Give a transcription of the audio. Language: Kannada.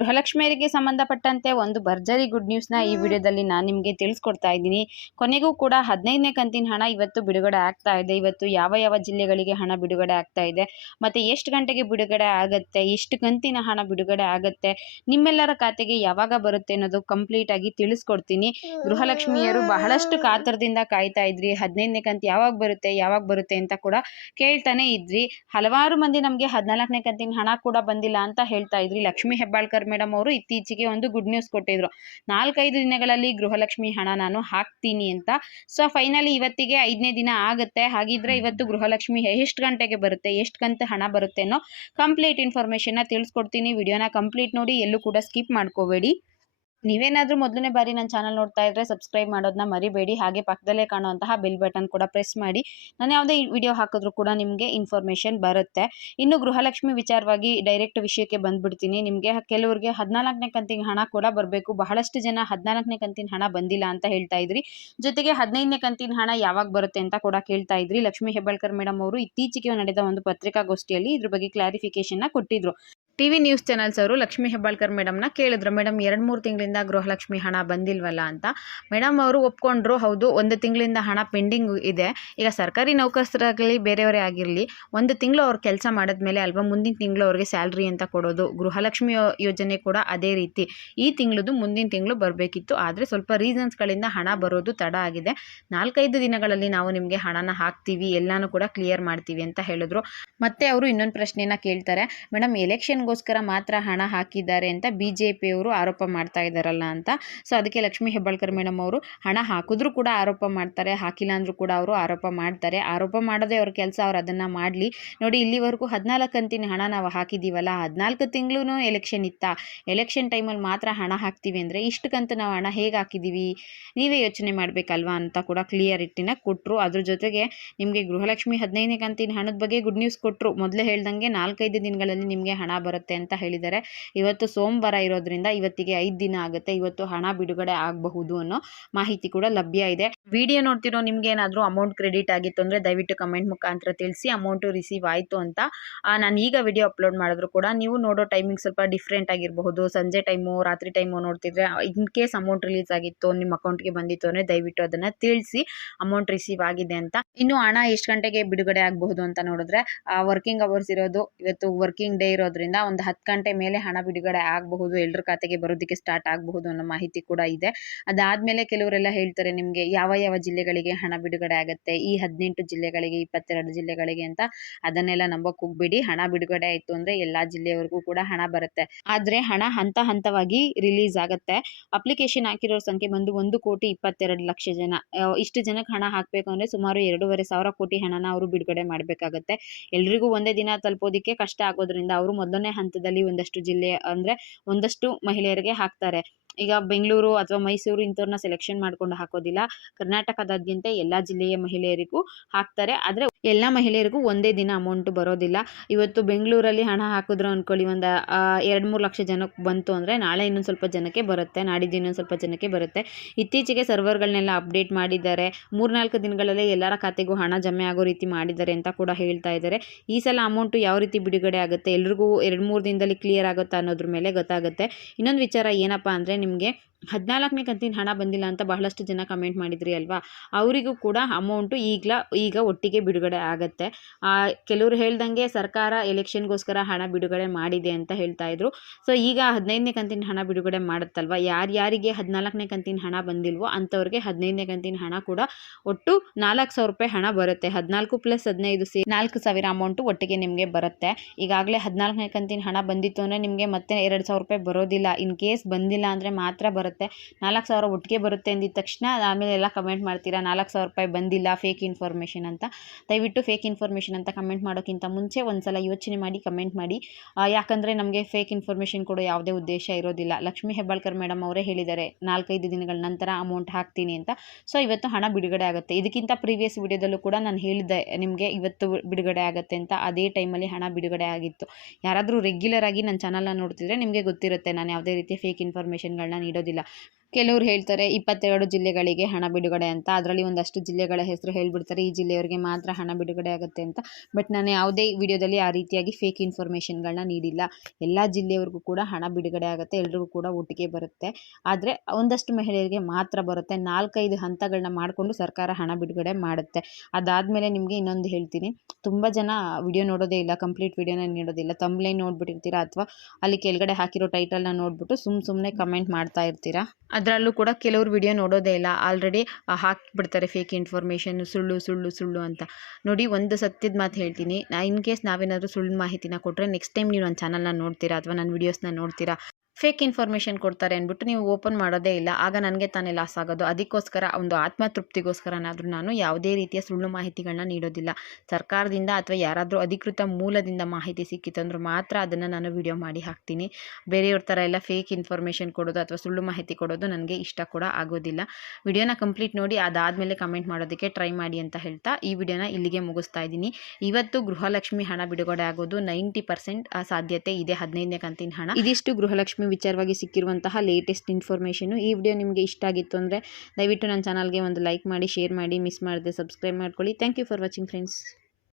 ಗೃಹಲಕ್ಷ್ಮಿಯರಿಗೆ ಸಂಬಂಧಪಟ್ಟಂತೆ ಒಂದು ಭರ್ಜರಿ ಗುಡ್ ನ್ಯೂಸ್ನ ಈ ವಿಡಿಯೋದಲ್ಲಿ ನಾನು ನಿಮಗೆ ತಿಳಿಸ್ಕೊಡ್ತಾ ಇದ್ದೀನಿ. ಕೊನೆಗೂ ಕೂಡ 15ನೇ ಕಂತಿನ ಹಣ ಇವತ್ತು ಬಿಡುಗಡೆ ಆಗ್ತಾ ಇದೆ. ಇವತ್ತು ಯಾವ ಯಾವ ಜಿಲ್ಲೆಗಳಿಗೆ ಹಣ ಬಿಡುಗಡೆ ಆಗ್ತಾ ಇದೆ, ಮತ್ತು ಎಷ್ಟು ಗಂಟೆಗೆ ಬಿಡುಗಡೆ ಆಗುತ್ತೆ, ಎಷ್ಟು ಕಂತಿನ ಹಣ ಬಿಡುಗಡೆ ಆಗುತ್ತೆ, ನಿಮ್ಮೆಲ್ಲರ ಖಾತೆಗೆ ಯಾವಾಗ ಬರುತ್ತೆ ಅನ್ನೋದು ಕಂಪ್ಲೀಟ್ ಆಗಿ ತಿಳಿಸ್ಕೊಡ್ತೀನಿ. ಗೃಹಲಕ್ಷ್ಮಿಯರು ಬಹಳಷ್ಟು ಕಾತರದಿಂದ ಕಾಯ್ತಾ ಇದ್ರಿ, 15ನೇ ಕಂತು ಯಾವಾಗ ಬರುತ್ತೆ ಅಂತ ಕೂಡ ಕೇಳ್ತಾನೆ ಇದ್ರಿ. ಹಲವಾರು ಮಂದಿ ನಮಗೆ 14ನೇ ಕಂತಿನ ಹಣ ಕೂಡ ಬಂದಿಲ್ಲ ಅಂತ ಹೇಳ್ತಾ ಇದ್ರಿ. ಲಕ್ಷ್ಮೀ ಹೆಬ್ಬಾಳ್ಕರ್ ಮೇಡಮ್ ಅವರು ಇತ್ತೀಚೆಗೆ ಒಂದು ಗುಡ್ ನ್ಯೂಸ್ ಕೊಟ್ಟಿದ್ರು, 4-5 ದಿನಗಳಲ್ಲಿ ಗೃಹಲಕ್ಷ್ಮಿ ಹಣ ನಾನು ಹಾಕ್ತೀನಿ ಅಂತ. ಸೊ ಫೈನಲಿ ಇವತ್ತಿಗೆ 5ನೇ ದಿನ ಆಗುತ್ತೆ. ಹಾಗಿದ್ರೆ ಇವತ್ತು ಗೃಹಲಕ್ಷ್ಮಿ ಎಷ್ಟು ಗಂಟೆಗೆ ಬರುತ್ತೆ, ಎಷ್ಟು ಕಂತು ಹಣ ಬರುತ್ತೆ ಅನ್ನೋ ಕಂಪ್ಲೀಟ್ ಇನ್ಫಾರ್ಮೇಷನ್ನ ತಿಳಿಸ್ಕೊಡ್ತೀನಿ. ವಿಡಿಯೋನ ಕಂಪ್ಲೀಟ್ ನೋಡಿ, ಎಲ್ಲೂ ಕೂಡ ಸ್ಕಿಪ್ ಮಾಡ್ಕೋಬೇಡಿ. ನೀವೇನಾದರೂ ಮೊದಲನೇ ಬಾರಿ ನನ್ನ ಚಾನಲ್ ನೋಡ್ತಾ ಇದ್ದರೆ ಸಬ್ಸ್ಕ್ರೈಬ್ ಮಾಡೋದನ್ನ ಮರಿಬೇಡಿ. ಹಾಗೆ ಪಕ್ಕದಲ್ಲೇ ಕಾಣುವಂತಹ ಬೆಲ್ ಬಟನ್ ಕೂಡ ಪ್ರೆಸ್ ಮಾಡಿ, ನಾನು ಯಾವುದೇ ವಿಡಿಯೋ ಹಾಕಿದ್ರೂ ಕೂಡ ನಿಮಗೆ ಇನ್ಫಾರ್ಮೇಷನ್ ಬರುತ್ತೆ. ಇನ್ನು ಗೃಹಲಕ್ಷ್ಮಿ ವಿಚಾರವಾಗಿ ಡೈರೆಕ್ಟ್ ವಿಷಯಕ್ಕೆ ಬಂದ್ಬಿಡ್ತೀನಿ. ನಿಮಗೆ ಕೆಲವರಿಗೆ 14ನೇ ಕಂತಿನ ಹಣ ಕೂಡ ಬರಬೇಕು. ಬಹಳಷ್ಟು ಜನ 14ನೇ ಕಂತಿನ ಹಣ ಬಂದಿಲ್ಲ ಅಂತ ಹೇಳ್ತಾ ಇದ್ರಿ. ಜೊತೆಗೆ 15ನೇ ಕಂತಿನ ಹಣ ಯಾವಾಗ ಬರುತ್ತೆ ಅಂತ ಕೂಡ ಕೇಳ್ತಾ ಇದ್ರಿ. ಲಕ್ಷ್ಮೀ ಹೆಬ್ಬಾಳ್ಕರ್ ಮೇಡಮ್ ಅವರು ಇತ್ತೀಚೆಗೆ ನಡೆದ ಒಂದು ಪತ್ರಿಕಾಗೋಷ್ಠಿಯಲ್ಲಿ ಇದ್ರ ಬಗ್ಗೆ ಕ್ಲಾರಿಫಿಕೇಶನ್ನ ಕೊಟ್ಟಿದ್ರು. ಟಿವಿ ನ್ಯೂಸ್ ಚಾನಲ್ಸ್ ಅವರು ಲಕ್ಷ್ಮೀ ಹೆಬ್ಬಾಳ್ಕರ್ ಮೇಡಮ್ನ ಕೇಳಿದ್ರು, ಮೇಡಮ್ 2-3 ತಿಂಗಳಿಂದ ಗೃಹಲಕ್ಷ್ಮಿ ಹಣ ಬಂದಿಲ್ವಲ್ಲ ಅಂತ. ಮೇಡಮ್ ಅವರು ಒಪ್ಕೊಂಡ್ರು, ಹೌದು 1 ತಿಂಗಳಿಂದ ಹಣ ಪೆಂಡಿಂಗ್ ಇದೆ. ಈಗ ಸರ್ಕಾರಿ ನೌಕರರಾಗಲಿ ಬೇರೆಯವರೇ ಆಗಿರಲಿ, 1 ತಿಂಗಳು ಅವ್ರು ಕೆಲಸ ಮಾಡಿದ್ಮೇಲೆ ಅಲ್ವಾ ಮುಂದಿನ ತಿಂಗಳು ಅವ್ರಿಗೆ ಸ್ಯಾಲ್ರಿ ಅಂತ ಕೊಡೋದು. ಗೃಹಲಕ್ಷ್ಮಿ ಯೋಜನೆ ಕೂಡ ಅದೇ ರೀತಿ. ಈ ತಿಂಗಳದು ಮುಂದಿನ ತಿಂಗಳು ಬರಬೇಕಿತ್ತು, ಆದರೆ ಸ್ವಲ್ಪ ರೀಸನ್ಸ್ಗಳಿಂದ ಹಣ ಬರೋದು ತಡ ಆಗಿದೆ. 4-5 ದಿನಗಳಲ್ಲಿ ನಾವು ನಿಮಗೆ ಹಣನ ಹಾಕ್ತೀವಿ, ಎಲ್ಲಾನು ಕೂಡ ಕ್ಲಿಯರ್ ಮಾಡ್ತೀವಿ ಅಂತ ಹೇಳಿದ್ರು. ಮತ್ತೆ ಅವರು ಇನ್ನೊಂದು ಪ್ರಶ್ನೆನ ಕೇಳ್ತಾರೆ, ಮೇಡಮ್ ಎಲೆಕ್ಷನ್ಗೋಸ್ಕರ ಮಾತ್ರ ಹಣ ಹಾಕಿದ್ದಾರೆ ಅಂತ BJPಯವರು ಆರೋಪ ಮಾಡ್ತಾ ಇದ್ದಾರಲ್ಲ ಅಂತ. ಸೊ ಅದಕ್ಕೆ ಲಕ್ಷ್ಮೀ ಹೆಬ್ಬಾಳ್ಕರ್ ಮೇಡಮ್ ಅವರು ಹಣ ಹಾಕಿದ್ರೂ ಕೂಡ ಆರೋಪ ಮಾಡ್ತಾರೆ, ಹಾಕಿಲ್ಲ ಅಂದರೂ ಕೂಡ ಅವರು ಆರೋಪ ಮಾಡ್ತಾರೆ. ಆರೋಪ ಮಾಡೋದೇ ಅವ್ರ ಕೆಲಸ, ಅವ್ರು ಅದನ್ನು ಮಾಡಲಿ. ನೋಡಿ, ಇಲ್ಲಿವರೆಗೂ 14 ಕಂತಿನ ಹಣ ನಾವು ಹಾಕಿದ್ದೀವಲ್ಲ, 14 ತಿಂಗಳು ಎಲೆಕ್ಷನ್ ಇತ್ತಾ? ಎಲೆಕ್ಷನ್ ಟೈಮಲ್ಲಿ ಮಾತ್ರ ಹಣ ಹಾಕ್ತೀವಿ ಅಂದರೆ ಇಷ್ಟು ಕಂತು ನಾವು ಹಣ ಹೇಗೆ ಹಾಕಿದ್ದೀವಿ, ನೀವೇ ಯೋಚನೆ ಮಾಡಬೇಕಲ್ವಾ ಅಂತ ಕೂಡ ಕ್ಲಿಯರಿಟಿನ ಕೊಟ್ಟರು. ಅದ್ರ ಜೊತೆಗೆ ನಿಮಗೆ ಗೃಹಲಕ್ಷ್ಮಿ 15ನೇ ಕಂತಿನ ಹಣದ ಬಗ್ಗೆ ಗುಡ್ ನ್ಯೂಸ್ ಕೊಟ್ಟರು. ಮೊದಲೇ ಹೇಳ್ದಂಗೆ 4-5 ದಿನಗಳಲ್ಲಿ ನಿಮಗೆ ಹಣ ಬರುತ್ತೆ ಅಂತ ಹೇಳಿದ್ದಾರೆ. ಇವತ್ತು ಸೋಮವಾರ ಇರೋದ್ರಿಂದ ಇವತ್ತಿಗೆ 5 ದಿನ ಆಗುತ್ತೆ. ಇವತ್ತು ಹಣ ಬಿಡುಗಡೆ ಆಗಬಹುದು ಅನ್ನೋ ಮಾಹಿತಿ ಕೂಡ ಲಭ್ಯ ಇದೆ. ವಿಡಿಯೋ ನೋಡ್ತಿರೋ ನಿಮ್ಗೆ ಏನಾದರೂ ಅಮೌಂಟ್ ಕ್ರೆಡಿಟ್ ಆಗಿತ್ತು ಅಂದರೆ ದಯವಿಟ್ಟು ಕಮೆಂಟ್ ಮುಖಾಂತರ ತಿಳಿಸಿ, ಅಮೌಂಟು ರಿಸೀವ್ ಆಯಿತು ಅಂತ. ನಾನು ಈಗ ವಿಡಿಯೋ ಅಪ್ಲೋಡ್ ಮಾಡಿದ್ರು ಕೂಡ ನೀವು ನೋಡೋ ಟೈಮಿಂಗ್ ಸ್ವಲ್ಪ ಡಿಫ್ರೆಂಟ್ ಆಗಿರಬಹುದು. ಸಂಜೆ ಟೈಮು, ರಾತ್ರಿ ಟೈಮು ನೋಡ್ತಿದ್ರೆ ಇನ್ ಕೇಸ್ ಅಮೌಂಟ್ ರಿಲೀಸ್ ಆಗಿತ್ತು, ನಿಮ್ಮ ಅಕೌಂಟ್ಗೆ ಬಂದಿತ್ತು ಅಂದರೆ ದಯವಿಟ್ಟು ಅದನ್ನು ತಿಳಿಸಿ ಅಮೌಂಟ್ ರಿಸೀವ್ ಆಗಿದೆ ಅಂತ. ಇನ್ನು ಹಣ ಎಷ್ಟು ಗಂಟೆಗೆ ಬಿಡುಗಡೆ ಆಗಬಹುದು ಅಂತ ನೋಡಿದ್ರೆ, ವರ್ಕಿಂಗ್ ಅವರ್ಸ್ ಇರೋದು ಇವತ್ತು ವರ್ಕಿಂಗ್ ಡೇ ಇರೋದ್ರಿಂದ ಒಂದು 10 ಗಂಟೆ ಮೇಲೆ ಹಣ ಬಿಡುಗಡೆ ಆಗಬಹುದು, ಎಲ್ಲರ ಖಾತೆಗೆ ಬರೋದಕ್ಕೆ ಸ್ಟಾರ್ಟ್ ಆಗಬಹುದು ಅನ್ನೋ ಮಾಹಿತಿ ಕೂಡ ಇದೆ. ಅದಾದಮೇಲೆ ಕೆಲವರೆಲ್ಲ ಹೇಳ್ತಾರೆ ನಿಮಗೆ ಯಾವ ಯಾವ ಜಿಲ್ಲೆಗಳಿಗೆ ಹಣ ಬಿಡುಗಡೆ ಆಗುತ್ತೆ, ಈ 18 ಜಿಲ್ಲೆಗಳಿಗೆ, 22 ಜಿಲ್ಲೆಗಳಿಗೆ ಅಂತ. ಅದನ್ನೆಲ್ಲ ನಂಬಕ್ಕೆ ಹೋಗ್ಬೇಡಿ. ಹಣ ಬಿಡುಗಡೆ ಆಯಿತು ಅಂದರೆ ಎಲ್ಲ ಜಿಲ್ಲೆಯವರೆಗೂ ಕೂಡ ಹಣ ಬರುತ್ತೆ. ಆದರೆ ಹಣ ಹಂತವಾಗಿ ರಿಲೀಸ್ ಆಗುತ್ತೆ. ಅಪ್ಲಿಕೇಶನ್ ಹಾಕಿರೋ ಸಂಖ್ಯೆ ಬಂದು 1,22,00,000 ಜನ. ಇಷ್ಟು ಜನಕ್ಕೆ ಹಣ ಹಾಕಬೇಕು ಅಂದರೆ ಸುಮಾರು 2,500 ಕೋಟಿ ಹಣನ ಅವರು ಬಿಡುಗಡೆ ಮಾಡಬೇಕಾಗತ್ತೆ. ಎಲ್ರಿಗೂ ಒಂದೇ ದಿನ ತಲುಪೋದಕ್ಕೆ ಕಷ್ಟ ಆಗೋದ್ರಿಂದ ಅವರು ಮೊದಲನೇ ಹಂತದಲ್ಲಿ ಒಂದಷ್ಟು ಜಿಲ್ಲೆ ಅಂದರೆ ಒಂದಷ್ಟು ಮಹಿಳೆಯರಿಗೆ ಹಾಕ್ತಾರೆ. ಈಗ ಬೆಂಗಳೂರು ಅಥವಾ ಮೈಸೂರು ಇಂಥವ್ರನ್ನ ಸೆಲೆಕ್ಷನ್ ಮಾಡ್ಕೊಂಡು ಹಾಕೋದಿಲ್ಲ. ಕರ್ನಾಟಕದಾದ್ಯಂತ ಎಲ್ಲ ಜಿಲ್ಲೆಯ ಮಹಿಳೆಯರಿಗೂ ಹಾಕ್ತಾರೆ. ಆದರೆ ಎಲ್ಲ ಮಹಿಳೆಯರಿಗೂ ಒಂದೇ ದಿನ ಅಮೌಂಟು ಬರೋದಿಲ್ಲ. ಇವತ್ತು ಬೆಂಗಳೂರಲ್ಲಿ ಹಣ ಹಾಕಿದ್ರು ಅಂದ್ಕೊಳ್ಳಿ, ಒಂದು 2-3 ಲಕ್ಷ ಜನಕ್ಕೆ ಬಂತು ಅಂದರೆ ನಾಳೆ ಇನ್ನೊಂದು ಸ್ವಲ್ಪ ಜನಕ್ಕೆ ಬರುತ್ತೆ, ನಾಡಿದ್ದು ಇನ್ನೊಂದು ಸ್ವಲ್ಪ ಜನಕ್ಕೆ ಬರುತ್ತೆ. ಇತ್ತೀಚೆಗೆ ಸರ್ವರ್ಗಳನ್ನೆಲ್ಲ ಅಪ್ಡೇಟ್ ಮಾಡಿದ್ದಾರೆ. 3-4 ದಿನಗಳಲ್ಲೇ ಎಲ್ಲರ ಖಾತೆಗೂ ಹಣ ಜಮೆ ಆಗೋ ರೀತಿ ಮಾಡಿದ್ದಾರೆ ಅಂತ ಕೂಡ ಹೇಳ್ತಾ ಇದ್ದಾರೆ. ಈ ಸಲ ಅಮೌಂಟು ಯಾವ ರೀತಿ ಬಿಡುಗಡೆ ಆಗುತ್ತೆ, ಎಲ್ರಿಗೂ 2-3 ದಿನದಲ್ಲಿ ಕ್ಲಿಯರ್ ಆಗುತ್ತಾ ಅನ್ನೋದ್ರ ಮೇಲೆ ಗೊತ್ತಾಗುತ್ತೆ. ಇನ್ನೊಂದು ವಿಚಾರ ಏನಪ್ಪ ಅಂದರೆ, ನಿಮಗೆ 14ನೇ ಕಂತಿನ ಹಣ ಬಂದಿಲ್ಲ ಅಂತ ಬಹಳಷ್ಟು ಜನ ಕಮೆಂಟ್ ಮಾಡಿದ್ರಿ ಅಲ್ವಾ, ಅವರಿಗೂ ಕೂಡ ಅಮೌಂಟು ಈಗ ಒಟ್ಟಿಗೆ ಬಿಡುಗಡೆ ಆಗುತ್ತೆ. ಕೆಲವರು ಹೇಳ್ದಂಗೆ ಸರ್ಕಾರ ಎಲೆಕ್ಷನ್ಗೋಸ್ಕರ ಹಣ ಬಿಡುಗಡೆ ಮಾಡಿದೆ ಅಂತ ಹೇಳ್ತಾ ಇದ್ರು. ಸೊ ಈಗ 15ನೇ ಕಂತಿನ ಹಣ ಬಿಡುಗಡೆ ಮಾಡುತ್ತಲ್ವ, ಯಾರ್ಯಾರಿಗೆ 14ನೇ ಕಂತಿನ ಹಣ ಬಂದಿಲ್ವೋ ಅಂಥವ್ರಿಗೆ 15ನೇ ಕಂತಿನ ಹಣ ಕೂಡ ಒಟ್ಟು 4,000 ರೂಪಾಯಿ ಹಣ ಬರುತ್ತೆ. 14 + 15 ಸೇರಿ 4,000 ಅಮೌಂಟು ಒಟ್ಟಿಗೆ ನಿಮಗೆ ಬರುತ್ತೆ. ಈಗಾಗಲೇ 14ನೇ ಕಂತಿನ ಹಣ ಬಂದಿತ್ತು ಅಂದರೆ ನಿಮಗೆ ಮತ್ತೆ 2,000 ರೂಪಾಯಿ ಬರೋದಿಲ್ಲ. ಇನ್ ಕೇಸ್ ಬಂದಿಲ್ಲ ಅಂದರೆ ಮಾತ್ರ ಬರುತ್ತೆ. 4,000 ಒಟ್ಟಿಗೆ ಬರುತ್ತೆ ಅಂದಿದ ತಕ್ಷಣ ಆಮೇಲೆ ಎಲ್ಲ ಕಮೆಂಟ್ ಮಾಡ್ತೀರಾ 4,000 ರೂಪಾಯಿ ಬಂದಿಲ್ಲ, ಫೇಕ್ ಇನ್ಫಾರ್ಮೇಷನ್ ಅಂತ. ದಯವಿಟ್ಟು ಫೇಕ್ ಇನ್ಫಾರ್ಮೇಷನ್ ಅಂತ ಕಮೆಂಟ್ ಮಾಡೋಕ್ಕಿಂತ ಮುಂಚೆ ಒಂದ್ಸಲ ಯೋಚನೆ ಮಾಡಿ ಕಮೆಂಟ್ ಮಾಡಿ. ಯಾಕಂದರೆ ನಮಗೆ ಫೇಕ್ ಇನ್ಫಾರ್ಮೇಷನ್ ಕೊಡೋ ಯಾವುದೇ ಉದ್ದೇಶ ಇರೋದಿಲ್ಲ. ಲಕ್ಷ್ಮೀ ಹೆಬ್ಬಾಳ್ಕರ್ ಮೇಡಮ್ ಅವರೇ ಹೇಳಿದ್ದಾರೆ 4-5 ದಿನಗಳ ನಂತರ ಅಮೌಂಟ್ ಹಾಕ್ತೀನಿ ಅಂತ. ಸೊ ಇವತ್ತು ಹಣ ಬಿಡುಗಡೆ ಆಗುತ್ತೆ. ಇದಕ್ಕಿಂತ ಪ್ರೀವಿಯಸ್ ವಿಡಿಯೋದಲ್ಲೂ ಕೂಡ ನಾನು ಹೇಳಿದ್ದೆ ನಿಮಗೆ ಇವತ್ತು ಬಿಡುಗಡೆ ಆಗುತ್ತೆ ಅಂತ. ಅದೇ ಟೈಮಲ್ಲಿ ಹಣ ಬಿಡುಗಡೆ ಆಗಿತ್ತು. ಯಾರಾದರೂ ರೆಗ್ಯುಲರ್ ಆಗಿ ನನ್ನ ಚಾನಲ್ನ ನೋಡ್ತಿದ್ರೆ ನಿಮಗೆ ಗೊತ್ತಿರುತ್ತೆ, ನಾನು ಯಾವುದೇ ರೀತಿಯ ಫೇಕ್ ಇನ್ಫಾರ್ಮೇಷನ್ಗಳನ್ನ ನೀಡೋದಿಲ್ಲ. ಕೆಲವ್ರು ಹೇಳ್ತಾರೆ 22 ಜಿಲ್ಲೆಗಳಿಗೆ ಹಣ ಬಿಡುಗಡೆ ಅಂತ. ಅದರಲ್ಲಿ ಒಂದಷ್ಟು ಜಿಲ್ಲೆಗಳ ಹೆಸರು ಹೇಳ್ಬಿಡ್ತಾರೆ, ಈ ಜಿಲ್ಲೆಯವರಿಗೆ ಮಾತ್ರ ಹಣ ಬಿಡುಗಡೆ ಆಗುತ್ತೆ ಅಂತ. ಬಟ್ ನಾನು ಯಾವುದೇ ವಿಡಿಯೋದಲ್ಲಿ ಆ ರೀತಿಯಾಗಿ ಫೇಕ್ ಇನ್ಫಾರ್ಮೇಷನ್ಗಳನ್ನ ನೀಡಿಲ್ಲ. ಎಲ್ಲ ಜಿಲ್ಲೆಯವ್ರಿಗೂ ಕೂಡ ಹಣ ಬಿಡುಗಡೆ ಆಗುತ್ತೆ, ಎಲ್ರಿಗೂ ಕೂಡ ಒಟ್ಟಿಗೆ ಬರುತ್ತೆ. ಆದರೆ ಒಂದಷ್ಟು ಮಹಿಳೆಯರಿಗೆ ಮಾತ್ರ ಬರುತ್ತೆ. 4-5 ಹಂತಗಳನ್ನ ಮಾಡಿಕೊಂಡು ಸರ್ಕಾರ ಹಣ ಬಿಡುಗಡೆ ಮಾಡುತ್ತೆ. ಅದಾದಮೇಲೆ ನಿಮಗೆ ಇನ್ನೊಂದು ಹೇಳ್ತೀನಿ, ತುಂಬ ಜನ ವಿಡಿಯೋ ನೋಡೋದೇ ಇಲ್ಲ, ಕಂಪ್ಲೀಟ್ ವಿಡಿಯೋನ ನೋಡೋದಿಲ್ಲ. ಥಂಬ್ನೈಲ್ ನೋಡ್ಬಿಟ್ಟಿರ್ತೀರಾ ಅಥವಾ ಅಲ್ಲಿ ಕೆಳಗಡೆ ಹಾಕಿರೋ ಟೈಟಲ್ನ ನೋಡ್ಬಿಟ್ಟು ಸುಮ್ಮನೆ ಕಮೆಂಟ್ ಮಾಡ್ತಾ ಇರ್ತೀರಾ. ಅದರಲ್ಲೂ ಕೂಡ ಕೆಲವರು ವಿಡಿಯೋ ನೋಡೋದೇ ಇಲ್ಲ, ಆಲ್ರೆಡಿ ಹಾಕಿಬಿಡ್ತಾರೆ ಫೇಕ್ ಇನ್ಫಾರ್ಮೇಷನ್, ಸುಳ್ಳು ಅಂತ. ನೋಡಿ, ಒಂದು ಸತ್ಯದ ಮಾತು ಹೇಳ್ತೀನಿ, ಇನ್ ಕೇಸ್ ನಾವೇನಾದರೂ ಸುಳ್ಳು ಮಾಹಿತಿನ ಕೊಟ್ಟರೆ ನೆಕ್ಸ್ಟ್ ಟೈಮ್ ನೀವು ನನ್ನ ಚಾನಲ್ನ ನೋಡ್ತೀರಾ ಅಥವಾ ನನ್ನ ವೀಡಿಯೋಸ್ನ ನೋಡ್ತೀರಾ, ಫೇಕ್ ಇನ್ಫಾರ್ಮೇಷನ್ ಕೊಡ್ತಾರೆ ಅಂದ್ಬಿಟ್ಟು ನೀವು ಓಪನ್ ಮಾಡೋದೇ ಇಲ್ಲ. ಆಗ ನನಗೆ ತಾನೇ ಲಾಸ್ ಆಗೋದು. ಅದಕ್ಕೋಸ್ಕರ ಒಂದು ಆತ್ಮತೃಪ್ತಿಗೋಸ್ಕರನಾದರೂ ನಾನು ಯಾವುದೇ ರೀತಿಯ ಸುಳ್ಳು ಮಾಹಿತಿಗಳನ್ನ ನೀಡೋದಿಲ್ಲ. ಸರ್ಕಾರದಿಂದ ಅಥವಾ ಯಾರಾದರೂ ಅಧಿಕೃತ ಮೂಲದಿಂದ ಮಾಹಿತಿ ಸಿಕ್ಕಿತಂದ್ರೂ ಮಾತ್ರ ಅದನ್ನು ನಾನು ವಿಡಿಯೋ ಮಾಡಿ ಹಾಕ್ತೀನಿ. ಬೇರೆಯವ್ರ ಥರ ಎಲ್ಲ ಫೇಕ್ ಇನ್ಫಾರ್ಮೇಷನ್ ಕೊಡೋದು ಅಥವಾ ಸುಳ್ಳು ಮಾಹಿತಿ ಕೊಡೋದು ನನಗೆ ಇಷ್ಟ ಕೂಡ ಆಗೋದಿಲ್ಲ. ವಿಡಿಯೋನ ಕಂಪ್ಲೀಟ್ ನೋಡಿ ಅದಾದಮೇಲೆ ಕಮೆಂಟ್ ಮಾಡೋದಕ್ಕೆ ಟ್ರೈ ಮಾಡಿ ಅಂತ ಹೇಳ್ತಾ ಈ ವಿಡಿಯೋನ ಇಲ್ಲಿಗೆ ಮುಗಿಸ್ತಾ ಇದ್ದೀನಿ. ಇವತ್ತು ಗೃಹಲಕ್ಷ್ಮಿ ಹಣ ಬಿಡುಗಡೆ ಆಗೋದು 90% ಸಾಧ್ಯತೆ ಇದೆ, 15ನೇ ಕಂತಿನ ಹಣ. ಇದಿಷ್ಟು ಗೃಹಲಕ್ಷ್ಮಿ ವಿಚಾರವಾಗಿ ಸಿಕ್ಕಿರುವಂತಹ ಲೇಟೆಸ್ಟ್ ಇನ್ಫಾರ್ಮೇಷನು. ಈ ವಿಡಿಯೋ ನಿಮಗೆ ಇಷ್ಟ ಆಗಿತ್ತು ಅಂದರೆ ದಯವಿಟ್ಟು ನನ್ನ ಚಾನಲ್ಗೆ ಒಂದು ಲೈಕ್ ಮಾಡಿ, ಶೇರ್ ಮಾಡಿ, ಮಿಸ್ ಮಾಡದೆ ಸಬ್ಸ್ಕ್ರೈಬ್ ಮಾಡ್ಕೊಳ್ಳಿ. Thank you for watching friends.